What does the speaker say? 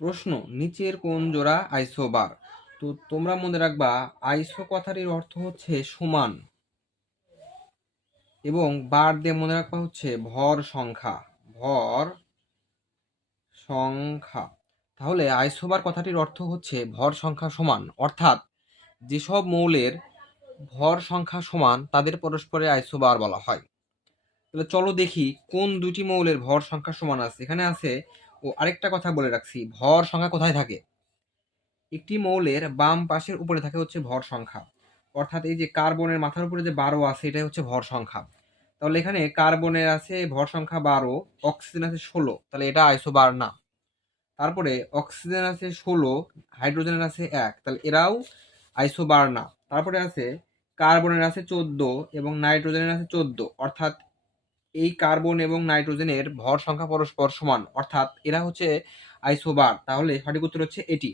প্রশ্ন, নিচের কোন জোড়া আইসোবার? তো তোমরা মনে রাখবা আইসো কথাটির অর্থ হচ্ছে সমান, এবং বার দিয়ে মনে রাখবা হচ্ছে ভর সংখ্যা। ভর সংখ্যা। তাহলে আইসোবার কথাটির অর্থ হচ্ছে ভর সংখ্যা সমান, অর্থাৎ যেসব মৌলের ভর সংখ্যা সমান তাদের পরস্পরে আইসোবার বলা হয়। তাহলে চলো দেখি কোন দুটি মৌলের ভর সংখ্যা সমান আছে। এখানে আছে, ও আরেকটা কথা বলে রাখছি, ভর সংখ্যা কোথায় থাকে? একটি মৌলের বাম পাশের উপরে থাকে হচ্ছে ভর সংখ্যা, অর্থাৎ এই যে কার্বনের মাথার উপরে যে 12 আছে এটাই হচ্ছে ভর সংখ্যা। তাহলে এখানে কার্বনের আছে ভর সংখ্যা 12, অক্সিজেন আছে 16, তাহলে এটা আইসোবার না। তারপরে অক্সিজেন আছে 16, হাইড্রোজেনের আছে 1, তাহলে এরাও আইসোবার না। তারপরে আছে কার্বনের আছে 14 এবং নাইট্রোজেনের আছে 14, অর্থাৎ এই কার্বন এবং নাইট্রোজেনের ভর সংখ্যা পরস্পর সমান, অর্থাৎ এরা হচ্ছে আইসোবার। তাহলে সঠিক উত্তর হচ্ছে এটি।